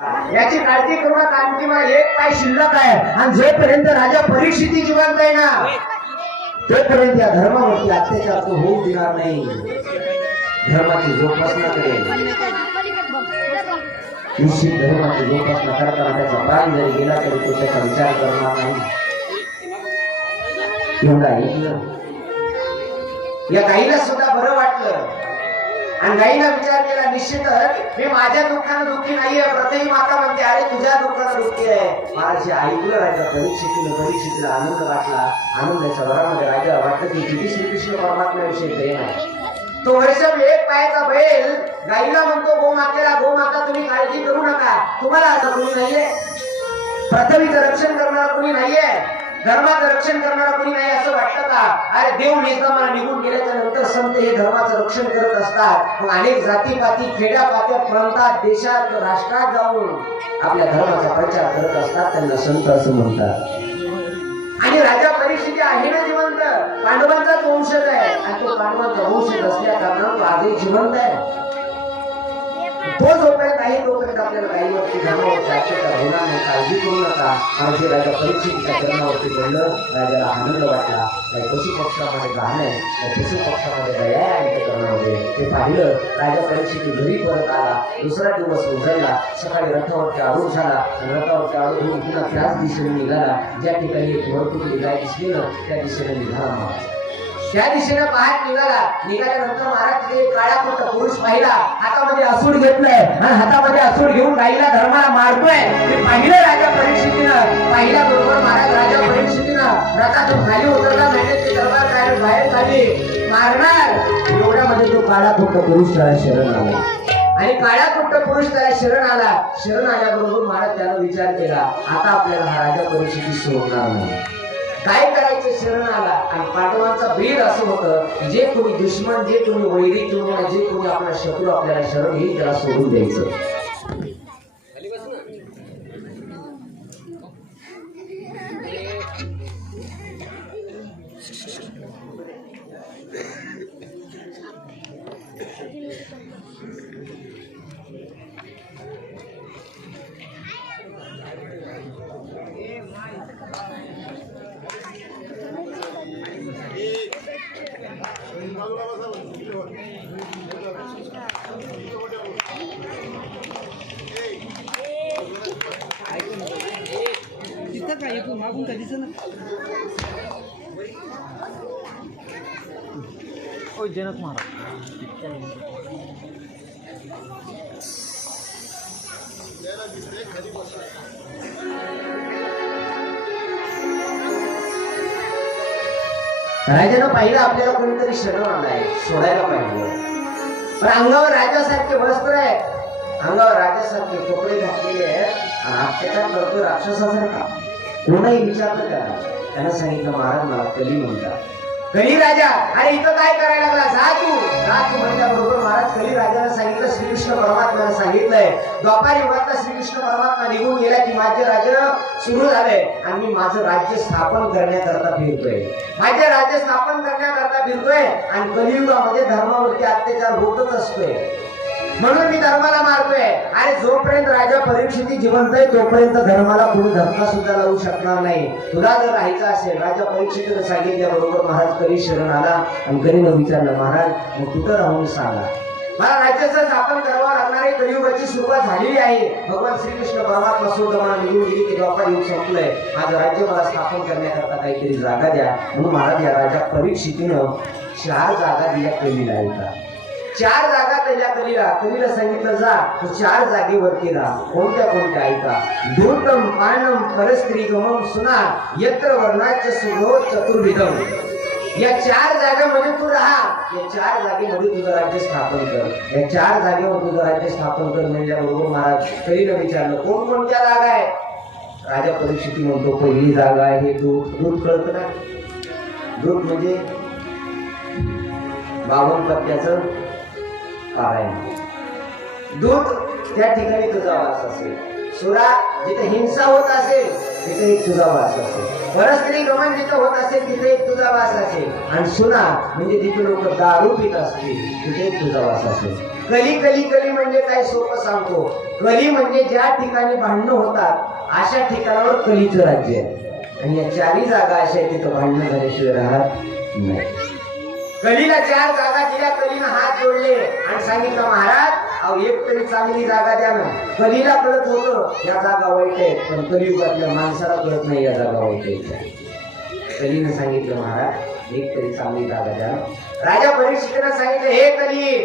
याची काळजी करू नका. आणखी मग एक पाय शिल्लक आहे आणि जोपर्यंत राजा परीक्षिती जिवंत आहे ना तोपर्यंत या धर्मावरती अत्याचार तो होऊ देणार नाही. धर्माची जोपासना करेल. निश्चित धर्माची जोपासना करताना त्याचा प्राण जरी गेला तरी तो त्याचा विचार करणार नाही. एवढा ऐकलं या गाईला सुद्धा बरं वाटलं आणि गाईला विचार केला निश्चितच मी माझ्या दुःखानं दुःखी नाहीये. प्रत्येक माता म्हणते अरे तुझ्या दुःखानं दुःखी आहे. महाराज ऐकलं राजा परीक्षितीला आनंद वाटला. आनंदाच्या वरामध्ये राजा वाटतं की किती श्रीकृष्ण परमात्म्याविषयी प्रेम आहे. तो वर्षभ एक पायाचा बैल गाईला म्हणतो गोमातेला गोमाता तुम्ही काळजी करू नका. तुम्हाला असं कोणी नाहीये. पृथ्वीचं रक्षण करणारा कोणी नाहीये. धर्माचं रक्षण करणारा कोणी नाही असं वाटतं का? अरे देव निजामाला निघून गेल्याच्या नंतर संत हे धर्माचं रक्षण करत असतात. मग अनेक जातीपाती खेड्यापात्यात प्रांतात देशात राष्ट्रात जाऊन आपल्या धर्माचा प्रचार करत असतात. त्यांना संत असं म्हणतात. आणि राजा परीक्षिती आहे ना जिवंत. पांडवांचाच वंशज आहे आणि तो पांडवांचा वंशज असल्या कारणानं तो आजही जिवंत आहे. तो जोपर्यंत आहे तोपर्यंत आपल्याला गाईवरती धर्मावरती अत्याचार होणार नाही. काळजी करू नका. आणि जे राजा परीक्षितीच्या चरणावरती पडलं राजाला आनंद वाटला. काही पशु पक्षामध्ये गाणं आहे पशु पक्षामध्ये दया आहे अंतःकरणामध्ये ते पाहिलं. राजा परीक्षिती घरी परत आला. दुसरा दिवस उजळला. सकाळी रथावरती आरूढ झाला आणि रथावरती आरूढ होऊन पुन्हा त्याच दिशेने निघाला ज्या ठिकाणी एक वरतुकडी गाय दिसली ना त्या दिशेने निघाला. महाराज त्या दिशेने पाहत निघाल्यानंतर महाराज तिथे काळा कुठं पुरुष पाहिला. हातामध्ये असूड घेतलंय आणि हातामध्ये असूड घेऊन गाईला धर्माला मारतोय. ते पाहिलं राजा परीक्षितीनं. पाहिल्याबरोबर महाराज राजा परीक्षितीनं रथातून खाली उतरला. महिन्याची दरबार काय बाहेर खाली मारणार एवढ्यामध्ये तो काळा कुठं पुरुष त्याला शरण आला. आणि काळा कुठं पुरुष त्याला शरण आला. शरण आल्याबरोबर महाराज त्यानं विचार केला आता आपल्याला हा राजा परीक्षिती सोडणार नाही. काय करायचं शरण आला. आणि पांडवांचा ब्रीड असं होतं जे कोणी दुश्मन जे कोणी वैरी किंवा जे कोणी आपला शत्रू आपल्याला शरण येईल त्याला सोडून द्यायचं. मागून कधीच ना ओ जनक महाराज राजानं पाहिलं आपल्याला कोणीतरी शरण आलाय सोडायला पाहिजे. पण अंगावर राजासारखे वस्त्र आहेत. अंगावर राजासारखे कपडे घातलेले आहेत आणि अत्याचार करतो राक्षसासारखा. कोणाही विचारलं त्याला. त्यानं सांगितलं महाराज मला कली म्हणतात. कली राजा अरे इथं काय करायला लागला. जा तू म्हणल्याबरोबर महाराज कली राजाला सांगितलं श्रीकृष्ण परमात्म्याला सांगितलंय द्वापार युगातला श्रीकृष्ण परमात्मा निघून गेला की माझे राज्य सुरू झालंय आणि मी माझं राज्य स्थापन करण्याकरता फिरतोय. माझे राज्य स्थापन करण्याकरता फिरतोय आणि कलियुगामध्ये धर्मावरती अत्याचार होतच असतोय. म्हणून मी धर्माला मारतोय. आणि जोपर्यंत राजा परीक्षिती जिवंत आहे तोपर्यंत धर्माला कोणी धक्का सुद्धा लावू शकणार नाही. तुला जर राहायचं असेल राजा परीक्षितीनं सांगितल्याबरोबर महाराज करी शरण आला आणि करीनं विचारलं महाराज मग कुठं राहून सांगा. मला राज्याचं स्थापन करावं लागणारे कलियुगाची सुरुवात झालेली आहे. भगवान श्रीकृष्ण परमात्मा सुद्धा मला निघून गेली की द्वापार युग संपलंय. माझं राज्य मला स्थापन करण्याकरता काहीतरी जागा द्या. म्हणून महाराज या राजा परीक्षितीनं 4 जागा दिल्या कलीला. ऐका 4 जागा दिल्या कलीला सांगितलं जा तो 4 जागेवरती राहा. कोणत्या ऐका दूतम पाणम परस्त्रीगमम सुना यत्र वर्णाच्य सुभो चतुर्विधम. या 4 जागेमध्ये तू राहा. या 4 जागेमध्ये तुझं राज्य स्थापन कर. या 4 जागेवर तुझं राज्य स्थापन कर म्हणल्याबरोबर महाराज कलीनं विचारलं कोणत्या जागा आहे. राजा परीक्षिती म्हणतो पहिली जागा आहे दूत कळत ना. दूत म्हणजे 52 पत्त्याचं पारायण. दूत त्या ठिकाणी तुझा वास असेल. सुरा जिथे हिंसा होत असेल तिथे एक तुझा वास असेल. परस्त्री गमन जिथे होत असेल तिथे एक तुझा वास असेल. आणि सुना म्हणजे जिथे लोक दारू पित असतील तिथे एक तुझा वास असेल. कली कली कली म्हणजे काय सोपं सांगतो. कली म्हणजे ज्या ठिकाणी भांडणं होतात अशा ठिकाणावर कलीचं राज्य आहे. आणि या चारही जागा अशा आहेत तिथं भांडणं झाल्याशिवाय राहत नाही. कलीला 4 जागा दिल्या. कलीनं हात जोडले आणि सांगितलं महाराज अहो एक तरी चांगली जागा द्या ना. कलीला कळत होतं या जागा वाईट आहेत, पण कलियुगातल्या माणसाला कळत नाही या जागा वाईट आहेत. कलीनं सांगितलं महाराज एक तरी चांगली जागा द्या. राजा परीक्षितानं सांगितलं हे कली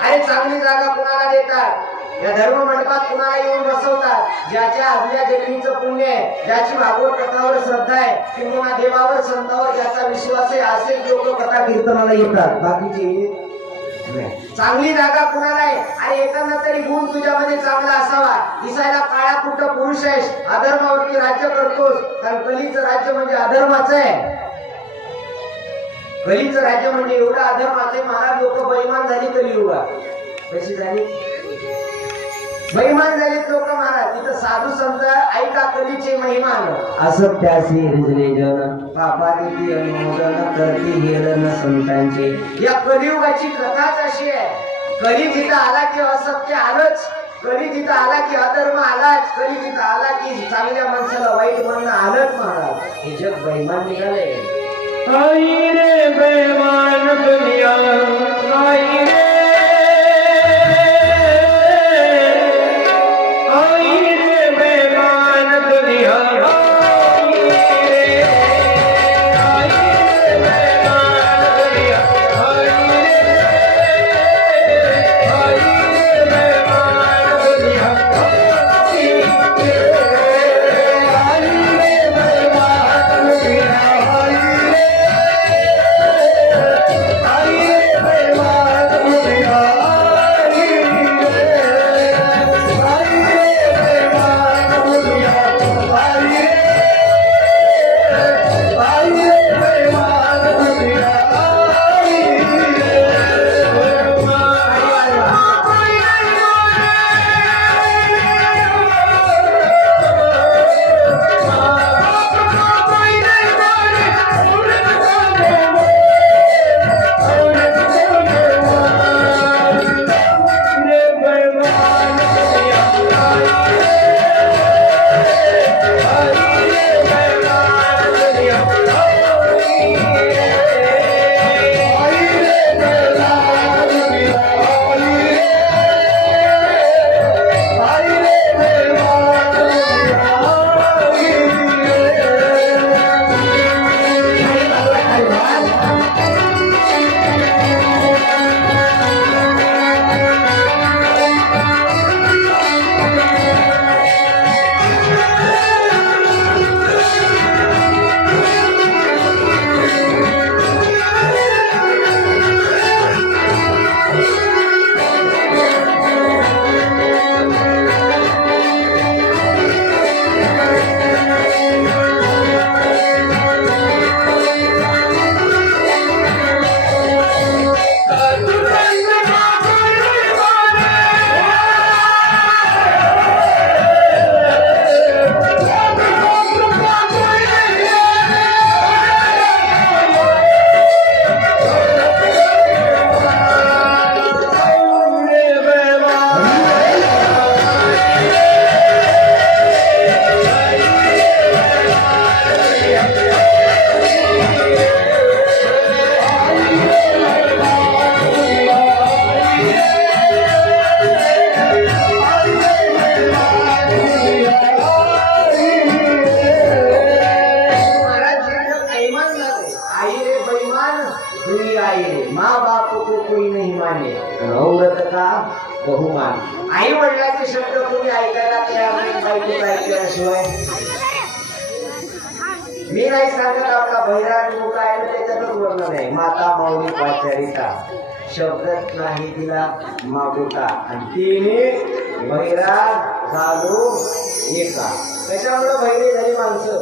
अरे चांगली जागा कुणाला देतात? या धर्म मंडपात कुणाला येऊन बसवतात? ज्याच्या आपल्या जन्मीचं पुण्य आहे, ज्याची भागवत कथावर श्रद्धा आहे किंवा देवावर संतावर ज्याचा विश्वास आहे असेच लोक कथा कीर्तनाला येतात. बाकीचे चांगली जागा कुणाला आहे? आणि एकांना तरी गुण तुझ्यामध्ये चांगला असावा. दिसायला काळा कुठ पुरुष आहेस, अधर्मावरती राज्य करतोस. कारण कलीचं राज्य म्हणजे अधर्माचं आहे. कलीचं राज्य म्हणजे एवढं अधर्माचं आहे. महाराज लोक बेईमान झाली कलियुगात. कशी झाली? महिमान झालेत लोक महाराज. तिथं साधू संत ऐका कलीचे महिमान. असं त्यासी रुजले जन पापारीती अनुमोदन करती हेलन संतांचे. या कलियुगाची कथाच अशी आहे. कली जिथं आला की असत्य आलंच. कली जिथं आला की अधर्म आलाच. कली जिथं आला की चांगल्या माणसाला वाईट म्हणणं आलंच महाराज. हे जग बेईमान निघाले. आई रे बेईमान दुनिया आई रे बहुमान. आई वडिलांचे शब्द तुम्ही ऐकायला तयार नाही. बायको ऐकल्याशिवाय मी नाही सांगत. आपला बहिराग लोक आहे ना त्याच्यातच वर्णन आहे. माता माऊली पाचारिता शब्दच नाही तिला मागोता आणि तिने बहिराग झालो एका. कशामुळे बहिरी झाली माणसं?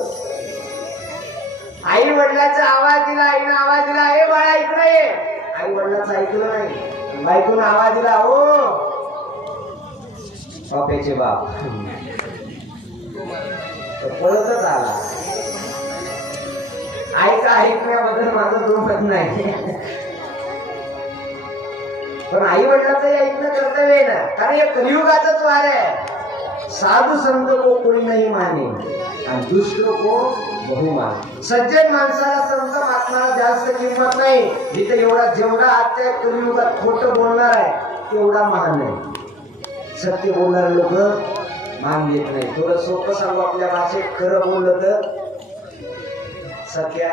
आई वडिलांचा आवाज दिला. आईनं आवाज दिला हे बाळा इकडे ये. आई वडिलांचं ऐकलं नाही. बायकोनं आवाज दिला हो बापेचे बाप. पळतच आला. आईचा ऐकण्याबद्दल माझं दुमत नाही. पण आई वडिलाचंही ऐकणं कर्तव्य आहे ना, कारण हे कलियुगाचंच वार आहे. साधू संत को कोणी नाही माने आणि दुष्ट को बहुमान. सज्जन माणसाला संत महात्माला जास्त किंमत नाही. जिथे जेवढा आजच्या कलियुगात खोटं बोलणार आहे तेवढा मान आहे. सत्य बोलणारे लोक मान देत नाही. थोडं सोपं सांगू आपल्या भाषेत, खरं बोललं तर सत्या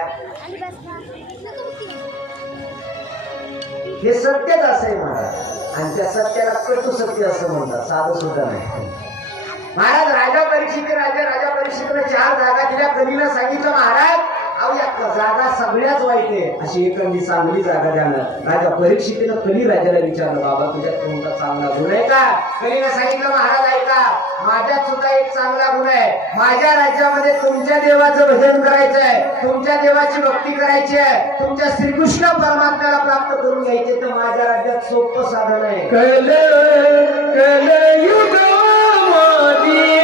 हे सत्यच असे महाराज, आणि त्या सत्याला कटू सत्य असं म्हणतात, साधं सुद्धा नाही. महाराज राजा परीक्षितने 4 जागा दिल्या. कलीला सांगितलं महाराज अहो या जागा सगळ्याच वाईट आहे, अशी एखादी चांगली जागा द्या ना. राजा परीक्षितीनं कली राजाला विचारलं बाबा तुझ्यात कोणता चांगला गुण आहे का? कलीने सांगितलं महाराज ऐका, माझ्यात सुद्धा एक चांगला गुण आहे. माझ्या राज्यामध्ये तुमच्या देवाचं भजन करायचं आहे, तुमच्या देवाची भक्ती करायची आहे, तुमच्या श्रीकृष्ण परमात्म्याला प्राप्त करून घ्यायचे. तर माझ्या राज्यात सोपं साधन आहे. कल युग मादी